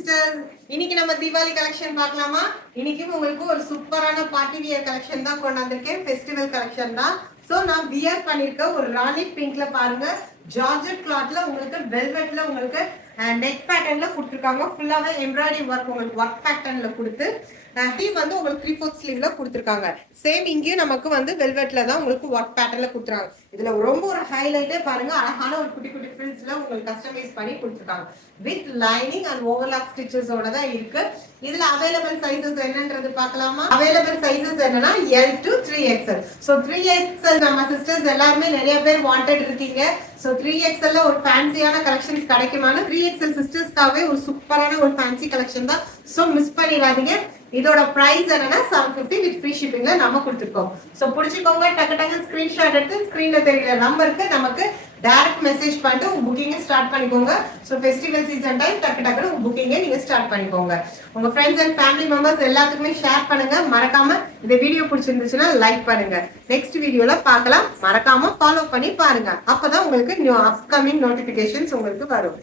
Sister, இன்னைக்கு நம்ம Deepavali collection பார்க்கலாமா? இன்னைக்கு உங்களுக்கு ஒரு சூப்பரான பார்ட்டி வியர் கலெக்ஷன் தான் கொண்டு வந்திருக்கேன். ஃபெஸ்டிவல் கலெக்ஷன் தான். சோ நான் வியர் பண்ணிருக்க ஒரு ராணி பிங்க்ல பாருங்க, ஜார்ஜெட் கிளாத்ல உங்களுக்கு வெல்வெட்ல உங்களுக்கு நெக் பேட்டர்ன்ல கொடுத்துருக்காங்க. ஃபுல்லாவே எம்ப்ராய்டரி ஒர்க் உங்களுக்கு ஒர்க் பேட்டர்ன்ல கொடுத்து ஸ்லீவ் வந்து உங்களுக்கு 3/4 ஸ்லீவ்ல கொடுத்துருக்காங்க. சேம் இங்கேயும் நமக்கு வந்து வெல்வெட்ல தான் உங்களுக்கு ஒர்க் பேட்டர்ன்ல கொடுத்துருக்காங்க. இதுல ரொம்ப ஒரு ஹைலைட்டே பாருங்க, அழகான ஒரு குட்டி குட்டி ஃபில்ஸ்ல உங்களுக்கு கஸ்டமைஸ் பண்ணி கொடுத்துருக்காங்க. வித் லைனிங் அண்ட் ஓவர்லாக் ஸ்டிச்சஸோட தான் இருக்கு. இதுல அவைலபிள் சைசஸ் என்னன்றது பார்க்கலாமா? அவைலபிள் சைசஸ் என்னன்னா L to 3XL. So 3XL நம்ம சிஸ்டர்ஸ் எல்லாருமே நிறைய பேர் வாண்டட் இருக்கீங்க. ஸோ 3XL ஒரு ஃபேன்சியான கலெக்ஷன்ஸ் கிடைக்குமான்னு 3XL சிஸ்டர்ஸ்க்காகவே ஒரு சூப்பரான ஒரு ஃபேன்சி கலெக்ஷன் தான். ஸோ மிஸ் பண்ணிடாதீங்க. இதோட பிரைஸ் என்னன்னா 750 வித் ஃப்ரீ ஷிப்பிங்ல நம்ம கொடுத்துருக்கோம். ஸோ பிடிச்சிக்கோங்க, டக்கு டக்கு ஸ்கிரீன்ஷாட் எடுத்து ஸ்கிரீன்ல தெரியற நம்பருக்கு நமக்கு டைரக்ட் மெசேஜ் பண்ணிட்டு உங்க புக்கிங்கை ஸ்டார்ட் பண்ணிக்கோங்க. ஸோ ஃபெஸ்டிவல் சீசன் டைம் டக்கு டக்குன்னு உங்க புக்கிங்கை நீங்க ஸ்டார்ட் பண்ணிக்கோங்க. உங்க ஃப்ரெண்ட்ஸ் அண்ட் ஃபேமிலி மெம்பர்ஸ் எல்லாத்துக்குமே ஷேர் பண்ணுங்க. மறக்காம இந்த வீடியோ பிடிச்சிருந்துச்சுன்னா லைக் பண்ணுங்க. நெக்ஸ்ட் வீடியோல பார்க்கலாம். மறக்காம ஃபாலோ பண்ணி பாருங்க. அப்பதான் உங்களுக்கு அப்கமிங் நோட்டிபிகேஷன்ஸ் உங்களுக்கு வரும்.